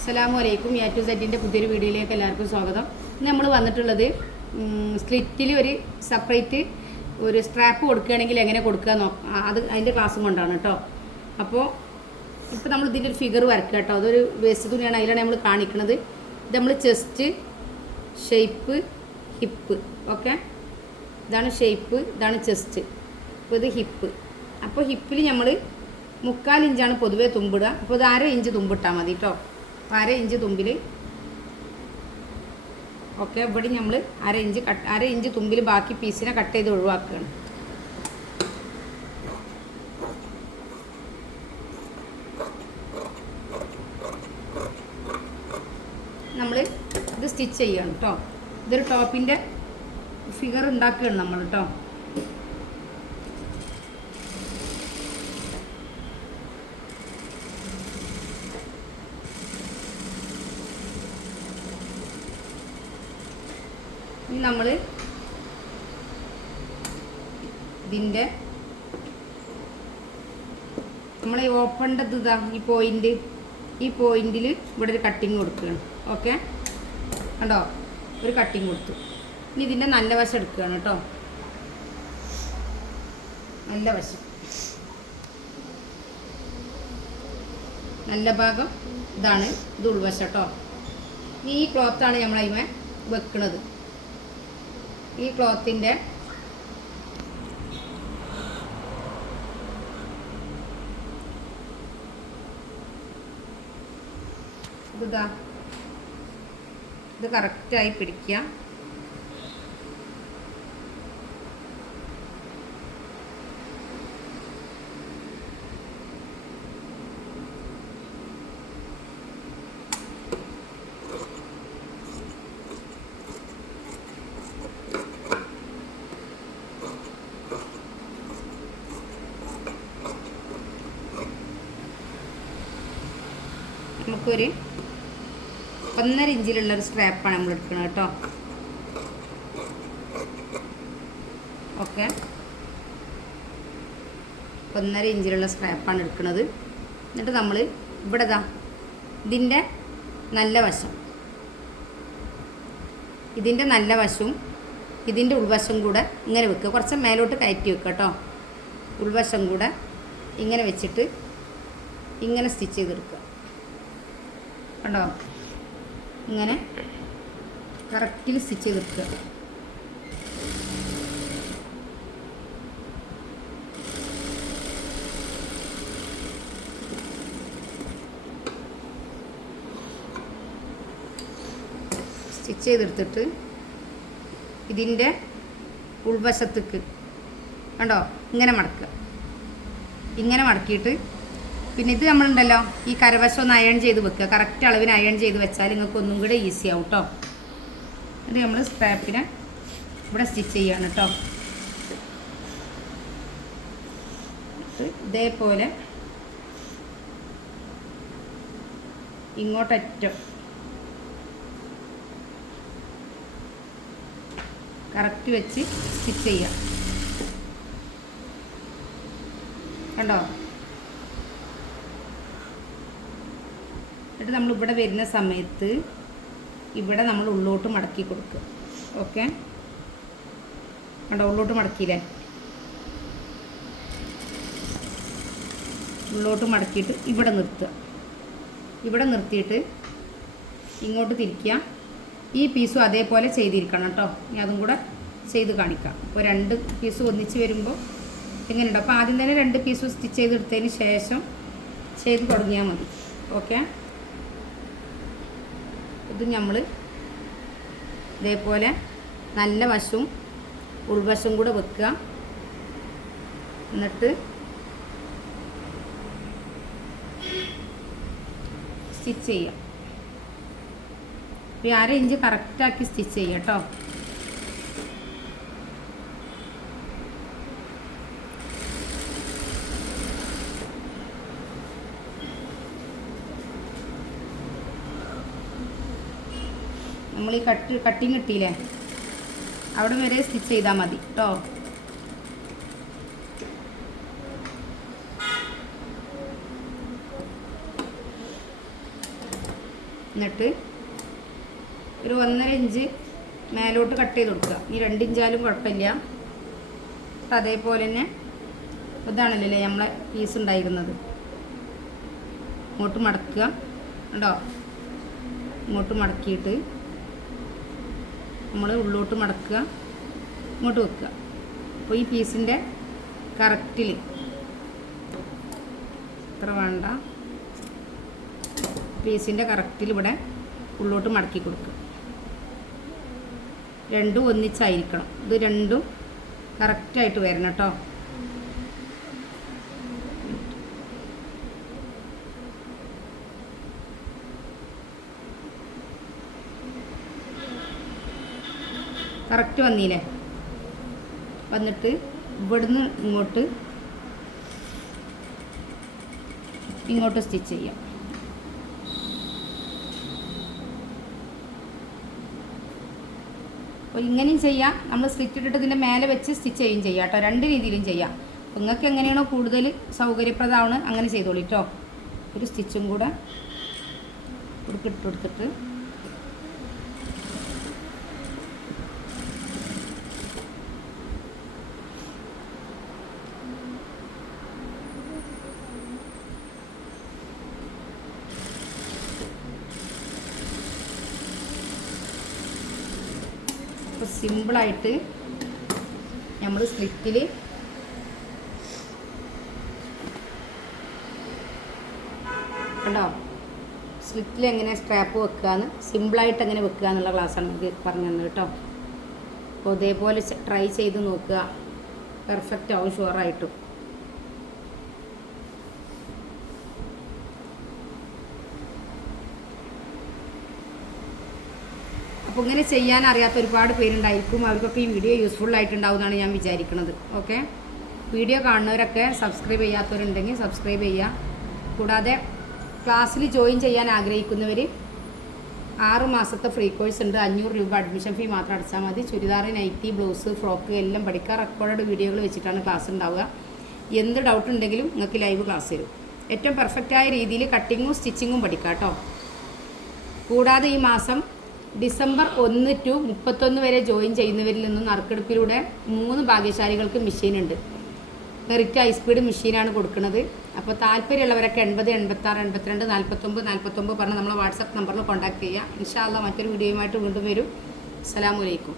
അസ്സലാമു അലൈക്കും. A to സെറ്റിൻ്റെ പുതിയൊരു വീഡിയോയിലേക്ക് എല്ലാവർക്കും സ്വാഗതം. ഇന്ന് നമ്മൾ വന്നിട്ടുള്ളത് സ്ലിറ്റിൽ ഒരു സെപ്പറേറ്റ് ഒരു സ്ട്രാപ്പ് കൊടുക്കുകയാണെങ്കിൽ എങ്ങനെ കൊടുക്കുക അതിൻ്റെ ക്ലാസ്സും കൊണ്ടാണ് കേട്ടോ. അപ്പോൾ ഇപ്പോൾ നമ്മൾ ഇതിൻ്റെ ഒരു ഫിഗർ വരക്കുക കേട്ടോ. അതൊരു വേസ്റ്റ് തുണിയാണ്, അതിലാണ് നമ്മൾ കാണിക്കുന്നത്. ഇത് നമ്മൾ ചെസ്റ്റ്, ഷേപ്പ്, ഹിപ്പ്. ഓക്കെ, ഇതാണ് ഷേപ്പ്, ഇതാണ് ചെസ്റ്റ്. അപ്പോൾ ഇത് ഹിപ്പ്. അപ്പോൾ ഹിപ്പിൽ നമ്മൾ 3/4 ഇഞ്ചാണ് പൊതുവേ തുമ്പിടുക. അപ്പോൾ ഇത് 1/2 ഇഞ്ച് തുമ്പിട്ടാൽ മതി കേട്ടോ. 1/2 ഇഞ്ച് തുമ്പിൽ. ഓക്കെ, ഇവിടെ നമ്മൾ 1/2 ഇഞ്ച് തുമ്പിൽ ബാക്കി പീസിനെ കട്ട് ചെയ്ത് ഒഴിവാക്കുകയാണ്. നമ്മൾ ഇത് സ്റ്റിച്ച് ചെയ്യണം കേട്ടോ. ഇതൊരു ടോപ്പിൻ്റെ ഫിഗർ ഉണ്ടാക്കുകയാണ് നമ്മൾ കേട്ടോ. ഇനി നമ്മൾ ഇതിൻ്റെ നമ്മളെ ഓപ്പണിൻ്റെ ഇതാ ഈ പോയിന്റിൽ ഇവിടെ ഒരു കട്ടിങ് കൊടുക്കുകയാണ്. ഓക്കെ, കണ്ടോ, ഒരു കട്ടിങ് കൊടുത്തു. ഇനി ഇതിൻ്റെ നല്ല വശം എടുക്കുകയാണ് കേട്ടോ. നല്ല വശം, നല്ല ഭാഗം ഇതാണ്, ഇത് ഉൾവശം കേട്ടോ. ഈ ക്ലോത്താണ് നമ്മൾ അതിമേ വെക്കുന്നത്. ഈ ക്ലോത്തിൻ്റെ ഇത് കറക്റ്റായി പിടിക്കുക. നമുക്കൊരു 1.5 ഇഞ്ചിലുള്ളൊരു സ്ട്രാപ്പാണ് നമ്മൾ എടുക്കുന്നത് കേട്ടോ. ഓക്കെ, 1.5 ഇഞ്ചിലുള്ള സ്ട്രാപ്പാണ് എടുക്കുന്നത്. എന്നിട്ട് നമ്മൾ ഇവിടെ ഇതിൻ്റെ നല്ല വശം, ഇതിൻ്റെ നല്ല വശവും ഇതിൻ്റെ ഉൾവശം കൂടെ ഇങ്ങനെ വെക്കുക. കുറച്ച് മേലോട്ട് കയറ്റി വെക്കുക കേട്ടോ. ഉൾവശം കൂടെ ഇങ്ങനെ വെച്ചിട്ട് ഇങ്ങനെ സ്റ്റിച്ച് ചെയ്തെടുക്കുക. കണ്ടോ, ഇങ്ങനെ കറക്റ്റിൽ സ്റ്റിച്ച് ചെയ്തെടുക്കുക. സ്റ്റിച്ച് ചെയ്തെടുത്തിട്ട് ഇതിൻ്റെ ഉൾവശത്തേക്ക് കണ്ടോ ഇങ്ങനെ മടക്കുക. ഇങ്ങനെ മടക്കിയിട്ട് പിന്നെ ഇത് നമ്മളുണ്ടല്ലോ ഈ കരവശം ഒന്ന് അയൺ ചെയ്ത് വെക്കുക. കറക്റ്റ് അളവിന് അയൺ ചെയ്ത് വെച്ചാൽ നിങ്ങൾക്ക് ഒന്നും കൂടെ ഈസി ആവും കേട്ടോ. ഇത് നമ്മൾ സ്ട്രാപ്പിനെ ഇവിടെ സ്റ്റിച്ച് ചെയ്യാണ് കേട്ടോ. ഇതേപോലെ ഇങ്ങോട്ടറ്റം കറക്റ്റ് വെച്ച് സ്റ്റിച്ച് ചെയ്യാം. കണ്ടോ, എന്നിട്ട് നമ്മൾ ഇവിടെ വരുന്ന സമയത്ത് ഇവിടെ നമ്മൾ ഉള്ളോട്ട് മടക്കി കൊടുക്കുക. ഓക്കെ, കണ്ടോ, ഉള്ളോട്ട് മടക്കിയില്ലേ. ഉള്ളോട്ട് മടക്കിയിട്ട് ഇവിടെ നിർത്തുക. ഇവിടെ നിർത്തിയിട്ട് ഇങ്ങോട്ട് തിരിക്കുക. ഈ പീസും അതേപോലെ ചെയ്തിരിക്കണം കേട്ടോ. ഇനി അതും കൂടെ ചെയ്ത് കാണിക്കാം. അപ്പോൾ 2 പീസും ഒന്നിച്ച് വരുമ്പോൾ എങ്ങനെയുണ്ടോ. അപ്പോൾ ആദ്യം തന്നെ 2 പീസും സ്റ്റിച്ച് ചെയ്തെടുത്തതിന് ശേഷം ചെയ്ത് തുടങ്ങിയാൽ മതി. ഓക്കെ, ഇത് നമ്മൾ ഇതേപോലെ നല്ല വശവും ഉൾവശവും കൂടെ വെക്കുക. എന്നിട്ട് സ്റ്റിച്ച് ചെയ്യാം. 1/2 ഇഞ്ച് കറക്റ്റാക്കി സ്റ്റിച്ച് ചെയ്യാം കേട്ടോ. നമ്മൾ ഈ കട്ടിങ് കിട്ടിയില്ലേ, അവിടെ വരെ സ്റ്റിച്ച് ചെയ്താൽ മതി കേട്ടോ. എന്നിട്ട് ഒരു 1.5 ഇഞ്ച് മേലോട്ട് കട്ട് ചെയ്ത് കൊടുക്കുക. ഈ 2 ഇഞ്ചായാലും കുഴപ്പമില്ല. അതേപോലെ തന്നെ ഇതാണല്ലേ നമ്മളെ പീസ് ഉണ്ടായിരുന്നത്, ഇങ്ങോട്ട് മടക്കുക കണ്ടോ. ഇങ്ങോട്ട് മടക്കിയിട്ട് നമ്മൾ ഉള്ളോട്ട് മടക്കുക, ഇങ്ങോട്ട് വെക്കുക. അപ്പോൾ ഈ പീസിൻ്റെ കറക്റ്റിൽ ഇത്ര വേണ്ട, പീസിൻ്റെ കറക്റ്റിൽ ഇവിടെ ഉള്ളോട്ട് മടക്കി കൊടുക്കുക. രണ്ടും ഒന്നിച്ചായിരിക്കണം, ഇത് രണ്ടും കറക്റ്റായിട്ട് വരണം കേട്ടോ. കറക്റ്റ് വന്നില്ലേ? വന്നിട്ട് ഇവിടുന്ന് ഇങ്ങോട്ട് സ്റ്റിച്ച് ചെയ്യാം. അപ്പോൾ ഇങ്ങനെയും ചെയ്യാം, നമ്മൾ സ്ലിറ്റ് ഇട്ടിട്ട് ഇതിൻ്റെ മേലെ വെച്ച് സ്റ്റിച്ച് ചെയ്യുകയും ചെയ്യാം കേട്ടോ. 2 രീതിയിലും ചെയ്യാം. നിങ്ങൾക്ക് എങ്ങനെയാണോ കൂടുതൽ സൗകര്യപ്രദമാണ് അങ്ങനെ ചെയ്തോളൂ കേട്ടോ. ഒരു സ്റ്റിച്ചും കൂടെ ഇട്ട് കൊടുത്തിട്ട് അപ്പോൾ സിമ്പിളായിട്ട് നമ്മൾ സ്ലിറ്റിൽ കണ്ടോ, സ്ലിറ്റിൽ എങ്ങനെ സ്ട്രാപ്പ് വെക്കുകയെന്ന് സിമ്പിളായിട്ട് എങ്ങനെ വെക്കുക എന്നുള്ള ക്ലാസ്സാണ് നമുക്ക് പറഞ്ഞു തന്നത് കേട്ടോ. അപ്പോൾ ഇതേപോലെ ട്രൈ ചെയ്ത് നോക്കുക, പെർഫെക്റ്റ് ആവും ഷുവറായിട്ടും. അപ്പോൾ ഇങ്ങനെ ചെയ്യാൻ അറിയാത്ത ഒരുപാട് പേരുണ്ടായിരിക്കും, അവർക്കൊക്കെ ഈ വീഡിയോ യൂസ്ഫുൾ ആയിട്ടുണ്ടാവുമെന്നാണ് ഞാൻ വിചാരിക്കുന്നത്. ഓക്കെ, വീഡിയോ കാണുന്നവരൊക്കെ സബ്സ്ക്രൈബ് ചെയ്യാത്തവരുണ്ടെങ്കിൽ സബ്സ്ക്രൈബ് ചെയ്യുക. കൂടാതെ ക്ലാസ്സിൽ ജോയിൻ ചെയ്യാൻ ആഗ്രഹിക്കുന്നവർ 6 മാസത്തെ ഫ്രീ കോഴ്സ് ഉണ്ട്. 500 രൂപ അഡ്മിഷൻ ഫീ മാത്രം അടച്ചാൽ മതി. ചുരിദാർ, നൈറ്റി, ബ്ലൗസ്, ഫ്രോക്ക് എല്ലാം പഠിക്കുക. റെക്കോർഡ് വീഡിയോകൾ വെച്ചിട്ടാണ് ക്ലാസ് ഉണ്ടാവുക. എന്ത് ഡൗട്ട് ഉണ്ടെങ്കിലും നിങ്ങൾക്ക് ലൈവ് ക്ലാസ് തരും. ഏറ്റവും പെർഫെക്റ്റായ രീതിയിൽ കട്ടിങ്ങും സ്റ്റിച്ചിങ്ങും പഠിക്കാം കേട്ടോ. കൂടാതെ ഈ മാസം ഡിസംബർ 1 to 31 വരെ ജോയിൻ ചെയ്യുന്നവരിൽ നിന്നും നറുക്കെടുപ്പിലൂടെ 3 ഭാഗ്യശാലികൾക്ക് മെഷീനുണ്ട്. മെറിറ്റ് ഹൈസ്പീഡ് മെഷീനാണ് കൊടുക്കുന്നത്. അപ്പോൾ താല്പര്യമുള്ളവരൊക്കെ 80 86 82 49 49 പറഞ്ഞ് നമ്മളെ വാട്സപ്പ് നമ്പറിൽ കോൺടാക്ട് ചെയ്യുക. ഇൻഷാ അല്ലാഹ് മറ്റൊരു വീഡിയോയുമായിട്ട് വീണ്ടും വരും. അസ്സലാമു അലൈക്കും.